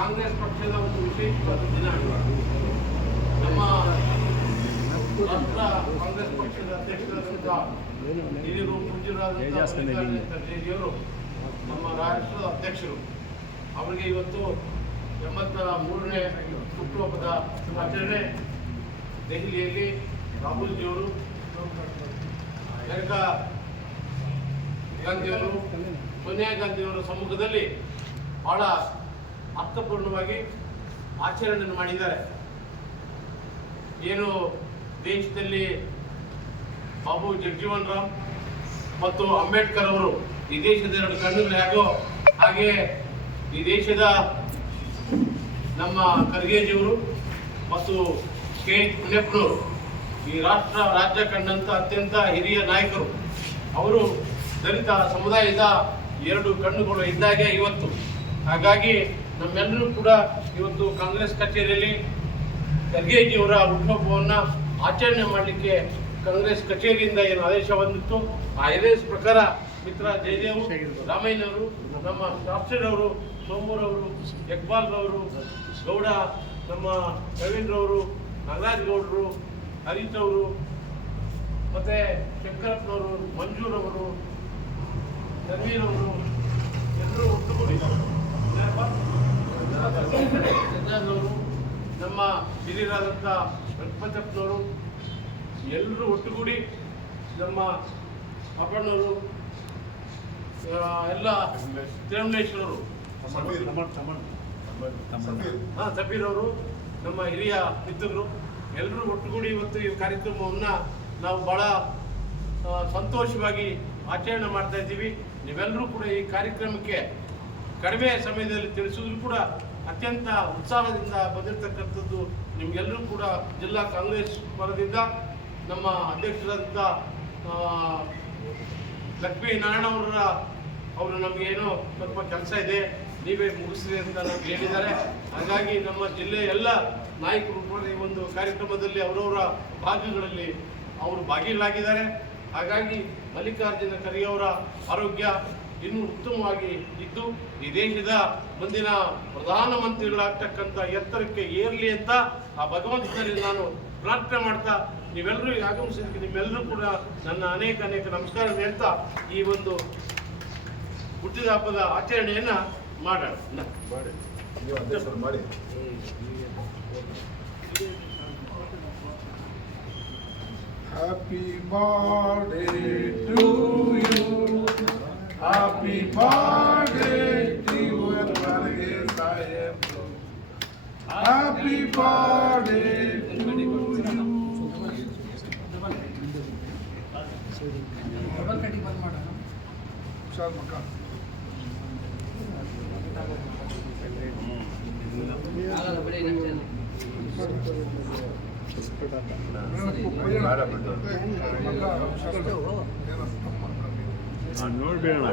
ಕಾಂಗ್ರೆಸ್ ಪಕ್ಷದ ಒಂದು ವಿಶೇಷವಾದ ದಿನ ನಮ್ಮ ರಾಷ್ಟ್ರ ಕಾಂಗ್ರೆಸ್ ಪಕ್ಷದ ಅಧ್ಯಕ್ಷರಾದಂತಹ ಹಿರಿಯರು ಮಂಜೂರಾದಂಥವರು ನಮ್ಮ ರಾಷ್ಟ್ರದ ಅಧ್ಯಕ್ಷರು. ಅವರಿಗೆ ಇವತ್ತು ಎಂಬತ್ತರ ಮೂರನೇ ಹುಟ್ಟುಹಬ್ಬದ ಆಚರಣೆ ದೆಹಲಿಯಲ್ಲಿ ರಾಹುಲ್ಜಿಯವರು ಪ್ರಿಯಾಂಕಾ ಗಾಂಧಿಯವರು ಸೋನಿಯಾ ಗಾಂಧಿಯವರ ಸಮ್ಮುಖದಲ್ಲಿ ಬಹಳ ಅರ್ಥಪೂರ್ಣವಾಗಿ ಆಚರಣೆಯನ್ನು ಮಾಡಿದ್ದಾರೆ. ಏನು ದೇಶದಲ್ಲಿ ಬಾಬು ಜಗಜೀವನ್ ರಾಮ್ ಮತ್ತು ಅಂಬೇಡ್ಕರ್ ಅವರು ಈ ದೇಶದ ಎರಡು ಕಣ್ಣುಗಳು ಹೇಗೋ ಹಾಗೆ ಈ ದೇಶದ ನಮ್ಮ ಖರ್ಗೆಜಿಯವರು ಮತ್ತು ಕೆ ಪುಣ್ಯಪ್ಪನವರು, ಈ ರಾಷ್ಟ್ರ ರಾಜ್ಯ ಕಂಡಂತ ಅತ್ಯಂತ ಹಿರಿಯ ನಾಯಕರು, ಅವರು ದಲಿತ ಸಮುದಾಯದ ಎರಡು ಕಣ್ಣುಗಳು ಇದ್ದಾಗೆ ಇವತ್ತು. ಹಾಗಾಗಿ ನಮ್ಮೆಲ್ಲರೂ ಕೂಡ ಇವತ್ತು ಕಾಂಗ್ರೆಸ್ ಕಚೇರಿಯಲ್ಲಿ ಖರ್ಗೆಜಿಯವರ ಹುಟ್ಟುಹಬ್ಬವನ್ನು ಆಚರಣೆ ಮಾಡಲಿಕ್ಕೆ ಕಾಂಗ್ರೆಸ್ ಕಚೇರಿಯಿಂದ ಏನು ಆದೇಶ ಬಂದಿತ್ತು. ಆ ಆದೇಶ ಪ್ರಕಾರ ಮಿತ್ರ ಜಯದೇವ್, ರಾಮಯ್ಯನವರು, ನಮ್ಮ ಶಾಸ್ತ್ರಿರವರು ಸೋಮೂರವರು ಯಕ್ಬಾಲ್ ಅವರು ಗೌಡ, ನಮ್ಮ ರವೀಂದ್ರವರು ನಾಗರಾಜ್ ಗೌಡರು ಹರೀಶ್ ಅವರು, ಮತ್ತು ಶಂಕರಪ್ಪನವರು ಮಂಜೂರವರು ಅವರು ಎಲ್ಲರೂ ಒಟ್ಟುಗೂಡಿ ಸಿದ್ಧಾರ್ಥವರು ನಮ್ಮ ಹಿರಿಯರಾದಂಥ ಪ್ರಪಂಚಪ್ಪನವರು ಎಲ್ಲರೂ ಒಟ್ಟುಗೂಡಿ ನಮ್ಮ ಅಪ್ಪಣ್ಣವರು ಎಲ್ಲ ತಿರುಮಲೇಶ್ವರರು ಹಾ ಸಬೀರ್ ಅವರು ನಮ್ಮ ಹಿರಿಯ ಮಿತ್ರರು. ಎಲ್ಲರೂ ಒಟ್ಟುಗೂಡಿ ಇವತ್ತು ಈ ಕಾರ್ಯಕ್ರಮವನ್ನು ನಾವು ಬಹಳ ಸಂತೋಷವಾಗಿ ಆಚರಣೆ ಮಾಡ್ತಾ ಇದ್ದೀವಿ. ನೀವೆಲ್ಲರೂ ಕೂಡ ಈ ಕಾರ್ಯಕ್ರಮಕ್ಕೆ ಕಡಿಮೆ ಸಮಯದಲ್ಲಿ ತಿಳಿಸಿದ್ರು ಕೂಡ ಅತ್ಯಂತ ಉತ್ಸಾಹದಿಂದ ಬಂದಿರತಕ್ಕಂಥದ್ದು ನಿಮಗೆಲ್ಲರೂ ಕೂಡ ಜಿಲ್ಲಾ ಕಾಂಗ್ರೆಸ್ ಪರದಿಂದ ನಮ್ಮ ಅಧ್ಯಕ್ಷರಾದಂಥ ಲಕ್ಷ್ಮೀ ನಾರಾಯಣ ಅವರ, ಅವರು ನಮಗೇನೋ ಸ್ವಲ್ಪ ಕೆಲಸ ಇದೆ, ನೀವೇ ಮುಗಿಸ್ರಿ ಅಂತ ನಮ್ಗೆ ಹೇಳಿದ್ದಾರೆ. ಹಾಗಾಗಿ ನಮ್ಮ ಜಿಲ್ಲೆಯ ಎಲ್ಲ ನಾಯಕರು ಕೂಡ ಈ ಒಂದು ಕಾರ್ಯಕ್ರಮದಲ್ಲಿ ಅವರವರ ಭಾಗಗಳಲ್ಲಿ ಅವರು ಭಾಗಿಗಳಾಗಿದ್ದಾರೆ. ಹಾಗಾಗಿ ಮಲ್ಲಿಕಾರ್ಜುನ ಖರ್ಗೆ ಅವರ ಆರೋಗ್ಯ ಇನ್ನೂ ಉತ್ತಮವಾಗಿ ಇದ್ದು ಈ ದೇಶದ ಮುಂದಿನ ಪ್ರಧಾನಮಂತ್ರಿಗಳಾಗ್ತಕ್ಕಂಥ ಎತ್ತರಕ್ಕೆ ಏರಲಿ ಅಂತ ಆ ಭಗವಂತನಲ್ಲಿ ನಾನು ಪ್ರಾರ್ಥನೆ ಮಾಡ್ತಾ ನೀವೆಲ್ಲರೂ ಆಗಮಿಸಿದ್ದಕ್ಕೆ ನಿಮ್ಮೆಲ್ಲರೂ ಕೂಡ ನನ್ನ ಅನೇಕ ಅನೇಕ ನಮಸ್ಕಾರ ಹೇಳ್ತಾ ಈ ಒಂದು ಹುಟ್ಟಿದ ಹಬ್ಬದ ಆಚರಣೆಯನ್ನು ಮಾಡೋಣ ಮಾಡಿ ನೀವು ಅಧ್ಯಕ್ಷರು ಮಾಡಿ Happy birthday to you. Happy birthday to you and Marge Sahib. Happy birthday to you. ಬೇಡ ಬಿಟ್ಟು ಮಕ್ಕ ವಿಶಾಲ್ ನೋಡ್ಬೇಡ.